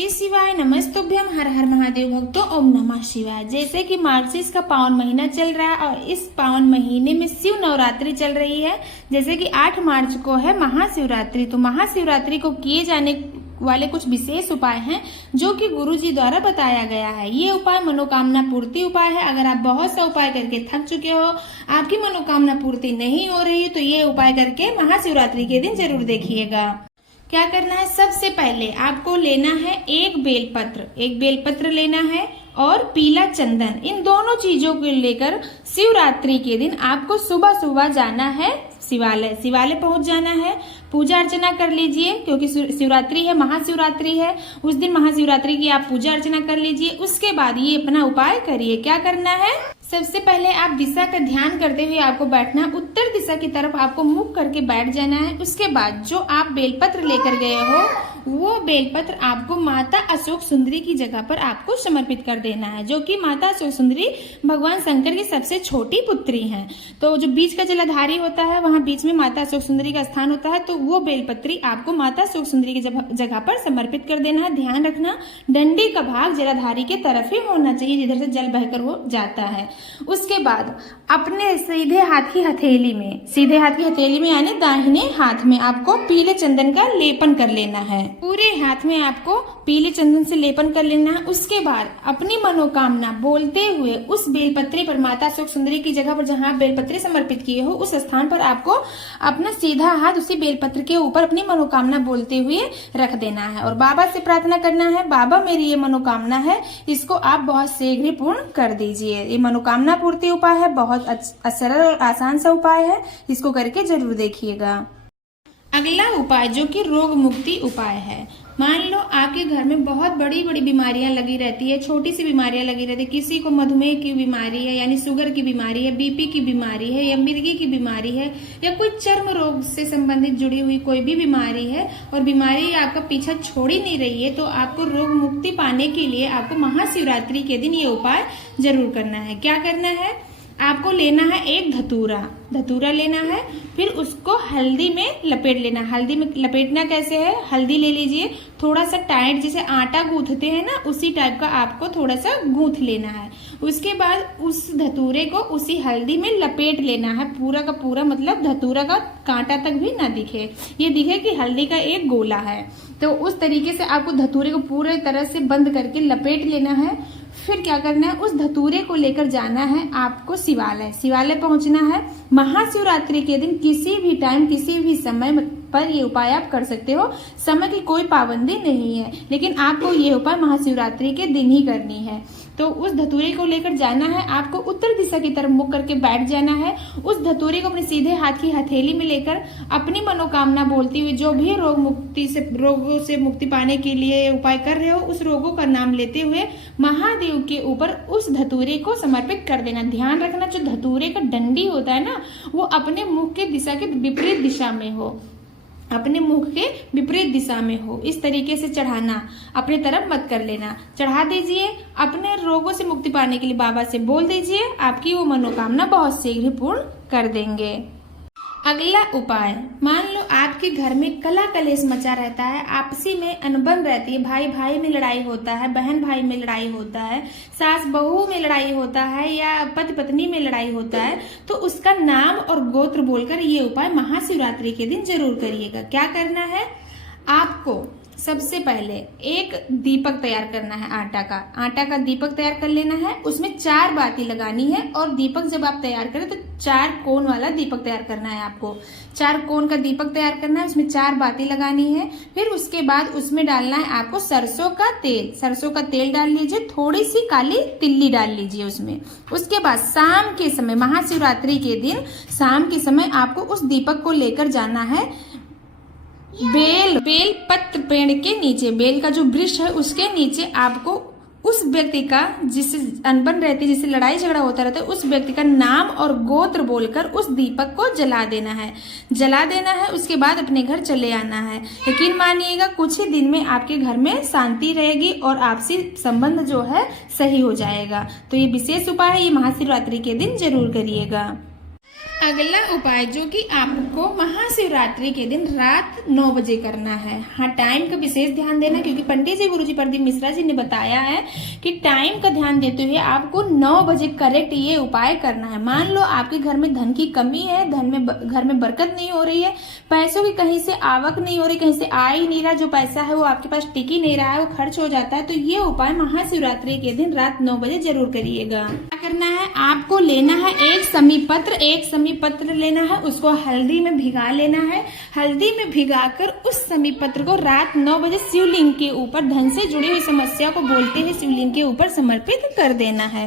श्री शिवाय नमस्तुभ्यम। हर हर महादेव भक्तों, ओम नमः शिवाय। जैसे कि मार्गशीर्ष का पावन महीना चल रहा है और इस पावन महीने में शिव नवरात्रि चल रही है। जैसे कि 8 मार्च को है महाशिवरात्रि, तो महाशिवरात्रि को किए जाने वाले कुछ विशेष उपाय हैं जो कि गुरुजी द्वारा बताया गया है। ये उपाय मनोकामना पूर्ति उपाय है। अगर आप बहुत सा उपाय करके थक चुके हो, आपकी मनोकामना पूर्ति नहीं हो रही है, तो ये उपाय करके महाशिवरात्रि के दिन जरूर देखिएगा। क्या करना है, सबसे पहले आपको लेना है एक बेलपत्र लेना है और पीला चंदन। इन दोनों चीजों को लेकर शिवरात्रि के दिन आपको सुबह सुबह जाना है शिवालय पहुंच जाना है। पूजा अर्चना कर लीजिए, क्योंकि शिवरात्रि है, महाशिवरात्रि है। उस दिन महाशिवरात्रि की आप पूजा अर्चना कर लीजिए। उसके बाद ये अपना उपाय करिए। क्या करना है, सबसे पहले आप दिशा का ध्यान करते हुए आपको बैठना है। उत्तर दिशा की तरफ आपको मुख करके बैठ जाना है। उसके बाद जो आप बेलपत्र लेकर गए हो, वो बेलपत्र आपको माता अशोक सुंदरी की जगह पर आपको समर्पित कर देना है, जो कि माता अशोक सुंदरी भगवान शंकर की सबसे छोटी पुत्री हैं। तो जो बीच का जलाधारी होता है, वहाँ बीच में माता अशोक सुंदरी का स्थान होता है, तो वो बेलपत्री आपको माता अशोक सुंदरी की जगह पर समर्पित कर देना है। ध्यान रखना, डंडी का भाग जलाधारी के तरफ ही होना चाहिए, जिधर से जल बहकर वो जाता है। उसके बाद अपने सीधे हाथ की हथेली में यानी दाहिने हाथ में आपको पीले चंदन का लेपन कर लेना है। पूरे हाथ में आपको पीले चंदन से लेपन कर लेना है। उसके बाद अपनी मनोकामना बोलते हुए उस बेलपत्री पर, माता अशोक सुंदरी की जगह पर जहां आप बेलपत्री समर्पित किए हो, उस स्थान पर आपको अपना सीधा हाथ उसी बेलपत्र के ऊपर अपनी मनोकामना बोलते हुए रख देना है और बाबा से प्रार्थना करना है, बाबा मेरी ये मनोकामना है, इसको आप बहुत शीघ्र ही पूर्ण कर दीजिए। ये मनोकामना पूर्ति उपाय है, बहुत सरल और आसान सा उपाय है, इसको करके जरूर देखिएगा। अगला उपाय जो कि रोग मुक्ति उपाय है। मान लो आपके घर में बहुत बड़ी बड़ी बीमारियां लगी रहती है, छोटी सी बीमारियां लगी रहती है। किसी को मधुमेह की बीमारी है, यानी शुगर की बीमारी है, बीपी की बीमारी है, या मिर्गी की बीमारी है, या कोई चर्म रोग से संबंधित जुड़ी हुई कोई भी बीमारी है और बीमारी आपका पीछा छोड़ ही नहीं रही है, तो आपको रोग मुक्ति पाने के लिए आपको महाशिवरात्रि के दिन ये उपाय जरूर करना है। क्या करना है, आपको लेना है एक धतूरा लेना है, फिर उसको हल्दी में लपेट लेना। हल्दी में लपेटना कैसे है, हल्दी ले लीजिए, थोड़ा सा टाइट, जैसे आटा गूंथते हैं ना, उसी टाइप का आपको थोड़ा सा गूंथ लेना है। उसके बाद उस धतूरे को उसी हल्दी में लपेट लेना है, पूरा का पूरा, मतलब धतूरा का कांटा तक भी ना दिखे, ये दिखे कि हल्दी का एक गोला है। तो उस तरीके से आपको धतूरे को पूरे तरह से बंद करके लपेट लेना है। फिर क्या करना है, उस धतूरे को लेकर जाना है आपको शिवालय पहुंचना है। महाशिवरात्रि के दिन किसी भी टाइम, किसी भी समय पर ये उपाय आप कर सकते हो। समय की कोई पाबंदी नहीं है, लेकिन आपको ये उपाय महाशिवरात्रि के दिन ही करनी है। तो उस धतूरे को लेकर जाना है, आपको उत्तर दिशा की तरफ मुख करके बैठ जाना है। उस धतूरे को अपने सीधे हाथ की हथेली में लेकर अपनी मनोकामना बोलती हुई, जो भी रोगों से मुक्ति पाने के लिए उपाय कर रहे हो, उस रोगों का नाम लेते हुए महादेव के ऊपर उस धतूरे को समर्पित कर देना। ध्यान रखना, जो धतूरे का डंडी होता है ना, वो अपने मुख के दिशा के विपरीत दिशा में हो, अपने मुख के विपरीत दिशा में हो। इस तरीके से चढ़ाना, अपने तरफ मत कर लेना, चढ़ा दीजिए। अपने रोगों से मुक्ति पाने के लिए बाबा से बोल दीजिए, आपकी वो मनोकामना बहुत शीघ्र पूर्ण कर देंगे। अगला उपाय, मान लो आपके घर में कला कलेश मचा रहता है, आपसी में अनबन रहती है, भाई भाई में लड़ाई होता है, बहन भाई में लड़ाई होता है, सास बहू में लड़ाई होता है, या पति पत्नी में लड़ाई होता है, तो उसका नाम और गोत्र बोलकर ये उपाय महाशिवरात्रि के दिन जरूर करिएगा। क्या करना है, आपको सबसे पहले एक दीपक तैयार करना है, आटा का दीपक तैयार कर लेना है। उसमें 4 बाती लगानी है और दीपक जब आप तैयार करें तो 4 कोण वाला दीपक तैयार करना है। आपको 4 कोण का दीपक तैयार करना है, उसमें 4 बाती लगानी है। फिर उसके बाद उसमें डालना है आपको सरसों का तेल डाल लीजिए, थोड़ी सी काली तिल्ली डाल लीजिए उसमें। उसके बाद शाम के समय, महाशिवरात्रि के दिन शाम के समय आपको उस दीपक को लेकर जाना है बेल पत्र पेड़ के नीचे, बेल का जो वृक्ष है उसके नीचे आपको उस व्यक्ति का, जिससे अनबन रहती है, जिससे लड़ाई झगड़ा होता रहता है, उस व्यक्ति का नाम और गोत्र बोलकर उस दीपक को जला देना है। उसके बाद अपने घर चले आना है। यकीन मानिएगा, कुछ ही दिन में आपके घर में शांति रहेगी और आपसी संबंध जो है सही हो जाएगा। तो ये विशेष उपाय है, ये महाशिवरात्रि के दिन जरूर करिएगा। अगला उपाय जो कि आपको महाशिवरात्रि के दिन रात 9 बजे करना है। हाँ, टाइम का विशेष ध्यान देना, क्योंकि पंडित जी गुरुजी प्रदीप मिश्रा जी ने बताया है कि टाइम का ध्यान देते हुए आपको 9 बजे करेक्ट ये उपाय करना है। मान लो आपके घर में धन की कमी है, घर में बरकत नहीं हो रही है, पैसों की कहीं से आवक नहीं हो रही, कहीं से आ ही नहीं रहा, जो पैसा है वो आपके पास टिक ही नहीं रहा है, वो खर्च हो जाता है, तो ये उपाय महाशिवरात्रि के दिन रात 9 बजे जरूर करिएगा। क्या करना है, आपको लेना है एक समी पत्र लेना है, उसको हल्दी में भिगा लेना है। हल्दी में भिगाकर उस समी पत्र को रात 9 बजे शिवलिंग के ऊपर धन से जुड़ी हुई समस्या को बोलते हुए शिवलिंग के ऊपर समर्पित कर देना है।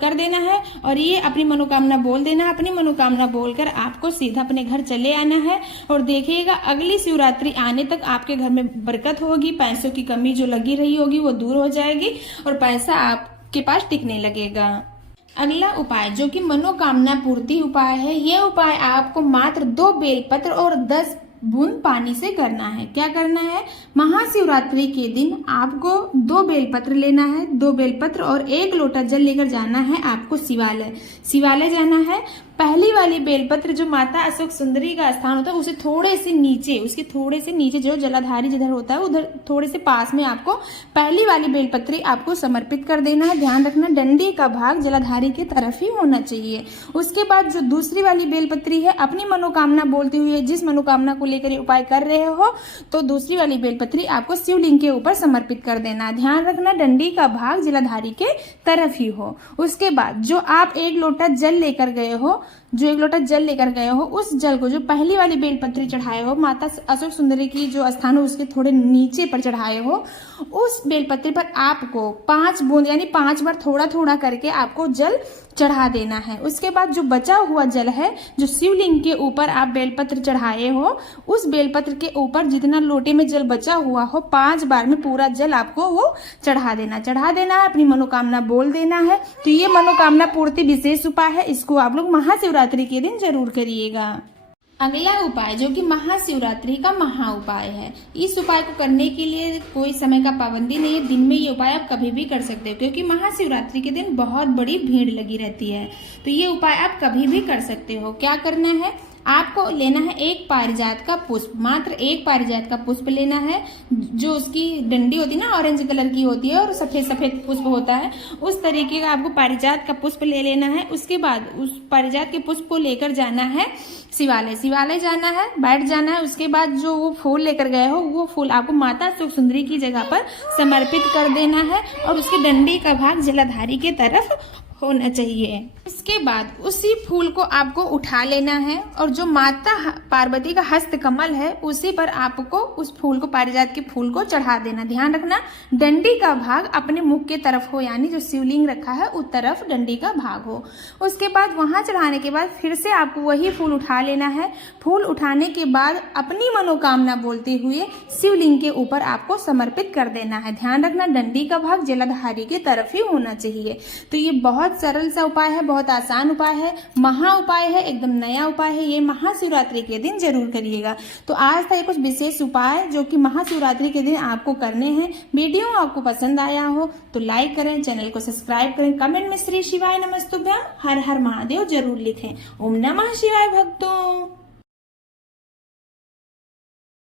कर देना है और ये अपनी मनोकामना बोल देना है। अपनी मनोकामना बोलकर आपको सीधा अपने घर चले आना है और देखिएगा अगली शिवरात्रि आने तक आपके घर में बरकत होगी, पैसों की कमी जो लगी रही होगी वो दूर हो जाएगी और पैसा आपके पास टिकने लगेगा। अगला उपाय जो कि मनोकामना पूर्ति उपाय है, ये उपाय आपको मात्र 2 बेलपत्र और 10 बूंद पानी से करना है। क्या करना है, महाशिवरात्रि के दिन आपको 2 बेलपत्र लेना है, 2 बेलपत्र और 1 लोटा जल लेकर जाना है आपको शिवालय जाना है। पहली वाली बेलपत्र जो माता अशोक सुंदरी का स्थान होता है उसके थोड़े से नीचे जो जलाधारी जिधर होता है उधर थोड़े से पास में आपको पहली वाली बेलपत्री आपको समर्पित कर देना है। ध्यान रखना डंडी का भाग जलाधारी की तरफ ही होना चाहिए। उसके बाद जो दूसरी वाली बेलपत्री है, अपनी मनोकामना बोलते हुए जिस मनोकामना को लेकर उपाय कर रहे हो तो दूसरी वाली बेलपत्री आपको शिवलिंग के ऊपर समर्पित कर देना। ध्यान रखना डंडी का भाग जलाधारी के तरफ ही हो। उसके बाद जो आप 1 लोटा जल लेकर गए हो, उस जल को जो पहली वाली बेलपत्री चढ़ाए हो, माता अशोक सुंदरी की जो स्थान हो उसके थोड़े नीचे पर चढ़ाए हो, उस बेलपत्री पर आपको 5 बूंद यानी 5 बार थोड़ा थोड़ा करके आपको जल चढ़ा देना है। उसके बाद जो बचा हुआ जल है, जो शिवलिंग के ऊपर आप बेलपत्र चढ़ाए हो, उस बेलपत्र के ऊपर जितना लोटे में जल बचा हुआ हो 5 बार में पूरा जल आपको वो चढ़ा देना है। अपनी मनोकामना बोल देना है। तो ये मनोकामना पूर्ति विशेष उपाय है, इसको आप लोग महाशिवरात्रि के दिन जरूर करिएगा। अगला उपाय जो कि महाशिवरात्रि का महा उपाय है, इस उपाय को करने के लिए कोई समय का पाबंदी नहीं है। दिन में ये उपाय आप कभी भी कर सकते हो, क्योंकि महाशिवरात्रि के दिन बहुत बड़ी भीड़ लगी रहती है, तो ये उपाय आप कभी भी कर सकते हो। क्या करना है, आपको लेना है 1 पारिजात का पुष्प, मात्र 1 पारिजात का पुष्प लेना है। जो उसकी डंडी होती है ना, ऑरेंज कलर की होती है और सफेद सफेद पुष्प होता है, उस तरीके का आपको पारिजात का पुष्प ले लेना है। उसके बाद उस पारिजात के पुष्प को लेकर जाना है शिवालय जाना है, बैठ जाना है। उसके बाद जो वो फूल लेकर गए हो वो फूल आपको माता अशोक सुंदरी की जगह पर समर्पित कर देना है और उसकी डंडी का भाग जलाधारी के तरफ होना चाहिए। इसके बाद उसी फूल को आपको उठा लेना है और जो माता पार्वती का हस्त कमल है उसी पर आपको उस फूल को, पारिजात के फूल को चढ़ा देना। ध्यान रखना डंडी का भाग अपने मुख के तरफ हो, यानी जो शिवलिंग रखा है उस तरफ डंडी का भाग हो। उसके बाद वहां चढ़ाने के बाद फिर से आपको वही फूल उठा लेना है। फूल उठाने के बाद अपनी मनोकामना बोलते हुए शिवलिंग के ऊपर आपको समर्पित कर देना है। ध्यान रखना डंडी का भाग जलाधारी की तरफ ही होना चाहिए। तो ये बहुत सरल सा उपाय है, बहुत आसान उपाय है, महा उपाय है, एकदम नया उपाय है। ये महाशिवरात्रि के दिन जरूर करिएगा। तो आज था ये कुछ विशेष उपाय जो कि महाशिवरात्रि के दिन आपको करने हैं। वीडियो आपको पसंद आया हो तो लाइक करें, चैनल को सब्सक्राइब करें, कमेंट में श्री शिवाय नमस्तुभ्यम हर हर महादेव जरूर लिखें। ओम नमः शिवाय भक्तों।